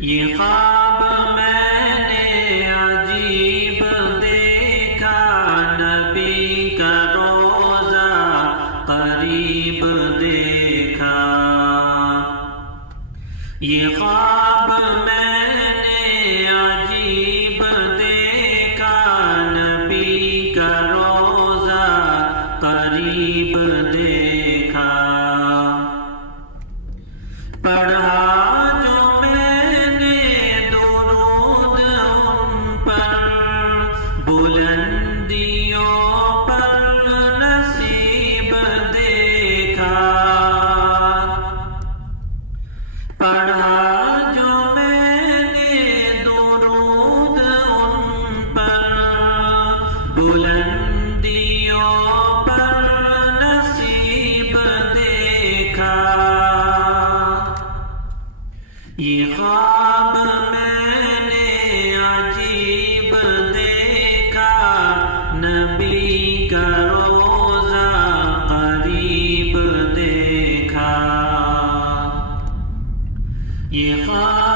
یہ خواب میں نے عجیب دیکھا، نبی کا روضہ قریب دیکھا۔ یہ خواب میں نے عجیب دیکھا، نبی کا روضہ قریب دیکھا۔ پڑھا بلندیوں پر نصیب دیکھا، پڑھا جو میں نے درود ان پر، بلندیوں پر نصیب دیکھا۔ یہ خواب میں نے عجیب دیکھا، نبی کا روضہ قریب دیکھا۔ یہ خواب